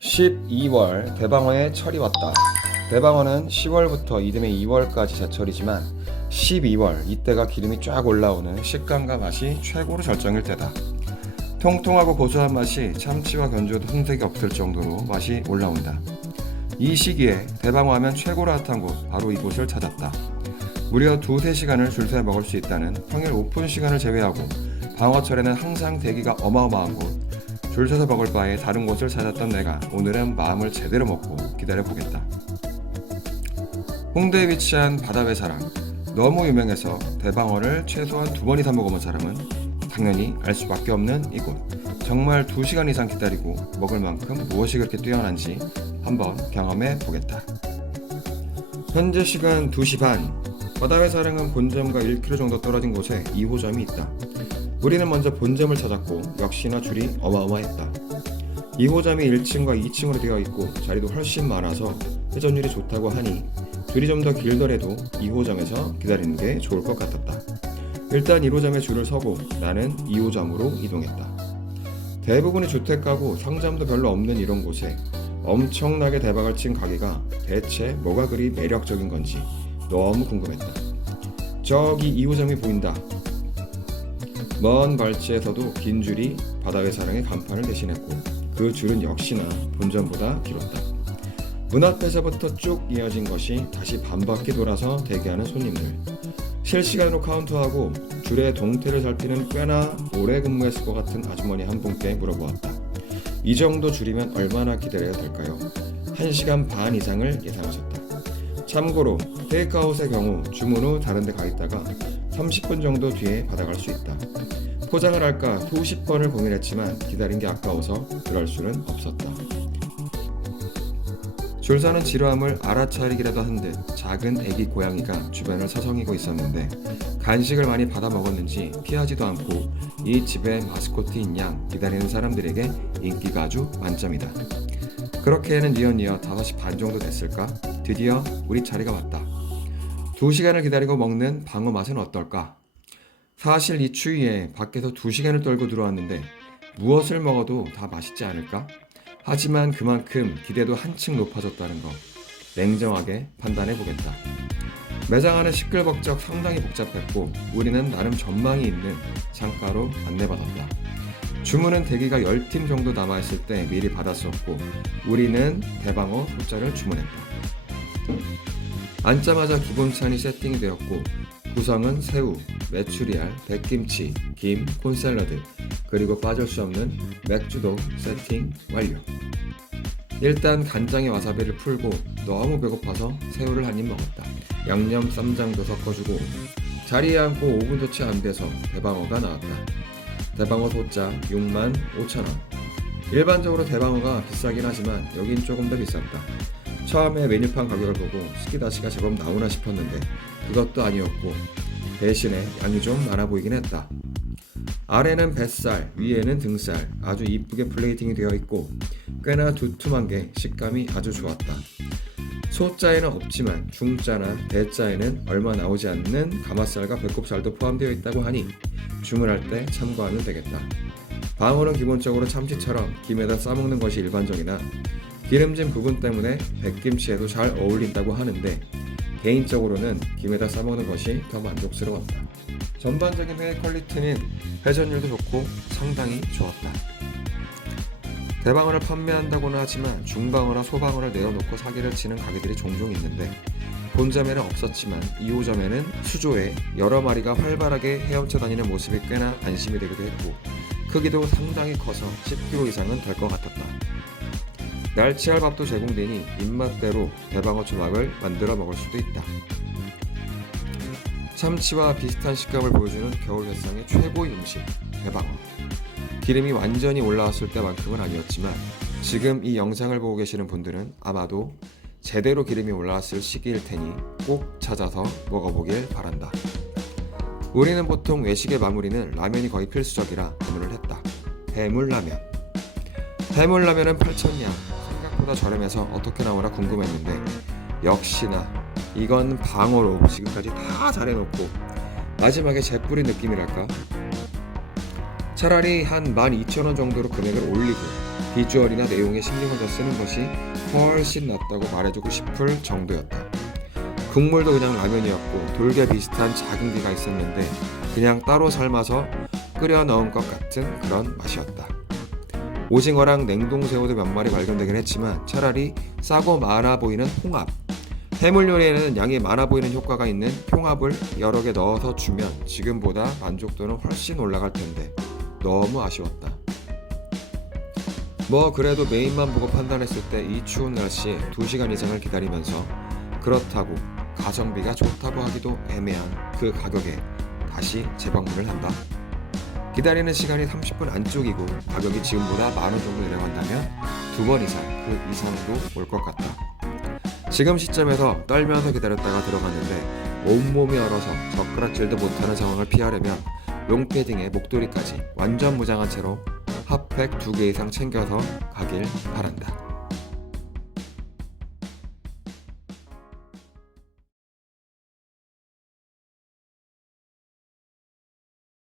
12월 대방어의 철이 왔다. 대방어는 10월부터 이듬해 2월까지 제철이지만 12월 이때가 기름이 쫙 올라오는 식감과 맛이 최고로 절정일 때다. 통통하고 고소한 맛이 참치와 견주어도 손색이 없을 정도로 맛이 올라온다. 이 시기에 대방어 하면 최고로 핫한 곳 바로 이곳을 찾았다. 무려 2-3시간을 줄 서 먹을 수 있다는 평일 오픈 시간을 제외하고 방어철에는 항상 대기가 어마어마한 곳, 줄 서서 먹을 바에 다른 곳을 찾았던 내가 오늘은 마음을 제대로 먹고 기다려보겠다. 홍대에 위치한 바다회사랑, 너무 유명해서 대방어를 최소한 2번 이상 먹어본 사람은 당연히 알 수밖에 없는 이곳. 정말 2시간 이상 기다리고 먹을 만큼 무엇이 그렇게 뛰어난지 한번 경험해 보겠다. 현재 시간 2시 반. 바다회사랑은 본점과 1km 정도 떨어진 곳에 2호점이 있다. 우리는 먼저 본점을 찾았고 역시나 줄이 어마어마했다. 2호점이 1층과 2층으로 되어 있고 자리도 훨씬 많아서 회전율이 좋다고 하니 줄이 좀 더 길더라도 2호점에서 기다리는 게 좋을 것 같았다. 일단 1호점에 줄을 서고 나는 2호점으로 이동했다. 대부분이 주택가고 상점도 별로 없는 이런 곳에 엄청나게 대박을 친 가게가 대체 뭐가 그리 매력적인 건지 너무 궁금했다. 저기 2호점이 보인다. 먼 발치에서도 긴 줄이 바다회사랑의 간판을 대신했고 그 줄은 역시나 본점보다 길었다. 문 앞에서부터 쭉 이어진 것이 다시 반바퀴 돌아서 대기하는 손님들. 실시간으로 카운트하고 줄의 동태를 살피는 꽤나 오래 근무했을 것 같은 아주머니 한 분께 물어보았다. 이 정도 줄이면 얼마나 기다려야 될까요? 1시간 반 이상을 예상하셨다. 참고로 테이크아웃의 경우 주문 후 다른 데 가 있다가 30분 정도 뒤에 받아갈 수 있다. 포장을 할까 수십 번을 고민했지만 기다린 게 아까워서 그럴 수는 없었다. 줄 서는 지루함을 알아차리기라도 한 듯 작은 애기 고양이가 주변을 서성이고 있었는데 간식을 많이 받아 먹었는지 피하지도 않고 이 집에 마스코트인 양 기다리는 사람들에게 인기가 아주 만점이다. 그렇게는 뉘엿뉘엿 5시 반 정도 됐을까? 드디어 우리 차례가 왔다. 2시간을 기다리고 먹는 방어 맛은 어떨까? 사실 이 추위에 밖에서 2시간을 떨고 들어왔는데 무엇을 먹어도 다 맛있지 않을까? 하지만 그만큼 기대도 한층 높아졌다는 거 냉정하게 판단해 보겠다. 매장 안은 시끌벅적 상당히 복잡했고 우리는 나름 전망이 있는 창가로 안내받았다. 주문은 대기가 10팀 정도 남아있을 때 미리 받았었고 우리는 대방어 소자를 주문했다. 앉자마자 기본찬이 세팅이 되었고 구성은 새우, 메추리알, 백김치, 김, 콘샐러드 그리고 빠질 수 없는 맥주도 세팅 완료. 일단 간장에 와사비를 풀고 너무 배고파서 새우를 한 입 먹었다. 양념 쌈장도 섞어주고 자리에 앉고 5분도 채 안 돼서 대방어가 나왔다. 대방어 소자 65,000원. 일반적으로 대방어가 비싸긴 하지만 여긴 조금 더 비쌌다. 처음에 메뉴판 가격을 보고 시키다시가 제법 나오나 싶었는데 그것도 아니었고 대신에 양이 좀 많아 보이긴 했다. 아래는 뱃살, 위에는 등살 아주 이쁘게 플레이팅이 되어 있고 꽤나 두툼한 게 식감이 아주 좋았다. 소자에는 없지만 중자나 대자에는 얼마 나오지 않는 가마살과 배꼽살도 포함되어 있다고 하니 주문할 때 참고하면 되겠다. 방어는 기본적으로 참치처럼 김에다 싸먹는 것이 일반적이나 기름진 부분 때문에 백김치에도 잘 어울린다고 하는데 개인적으로는 김에다 싸먹는 것이 더 만족스러웠다. 전반적인 회 퀄리티는 회전율도 좋고 상당히 좋았다. 대방어를 판매한다고는 하지만 중방어나 소방어를 내어놓고 사기를 치는 가게들이 종종 있는데 본점에는 없었지만 2호점에는 수조에 여러 마리가 활발하게 헤엄쳐 다니는 모습이 꽤나 안심이 되기도 했고 크기도 상당히 커서 10kg 이상은 될 것 같았다. 날치알밥도 제공되니 입맛대로 대방어 조각을 만들어 먹을 수도 있다. 참치와 비슷한 식감을 보여주는 겨울 횟상의 최고의 음식 대방어. 기름이 완전히 올라왔을 때만큼은 아니었지만 지금 이 영상을 보고 계시는 분들은 아마도 제대로 기름이 올라왔을 시기일 테니 꼭 찾아서 먹어보길 바란다. 우리는 보통 외식의 마무리는 라면이 거의 필수적이라 주문을 했다. 해물라면. 해물라면은 8,000냥. 생각보다 저렴해서 어떻게 나오나 궁금했는데 역시나 이건 방어로 지금까지 다 잘해놓고 마지막에 재뿌린 느낌이랄까? 차라리 한 12,000원 정도로 금액을 올리고 비주얼이나 내용에 신경을 더 쓰는 것이 훨씬 낫다고 말해주고 싶을 정도였다. 국물도 그냥 라면이었고 돌게 비슷한 작은 게가 있었는데 그냥 따로 삶아서 끓여 넣은 것 같은 그런 맛이었다. 오징어랑 냉동새우도 몇 마리 발견되긴 했지만 차라리 싸고 많아 보이는 홍합, 해물 요리에는 양이 많아 보이는 효과가 있는 홍합을 여러 개 넣어서 주면 지금보다 만족도는 훨씬 올라갈 텐데 너무 아쉬웠다. 뭐 그래도 메인만 보고 판단했을 때 이 추운 날씨에 2시간 이상을 기다리면서 그렇다고 가성비가 좋다고 하기도 애매한 그 가격에 다시 재방문을 한다. 기다리는 시간이 30분 안쪽이고 가격이 지금보다 10,000원 정도 내려간다면 2번 이상 그 이상도 올 것 같다. 지금 시점에서 떨면서 기다렸다가 들어갔는데 온몸이 얼어서 젓가락질도 못하는 상황을 피하려면 롱패딩에 목도리까지 완전 무장한 채로 핫팩 2개 이상 챙겨서 가길 바란다.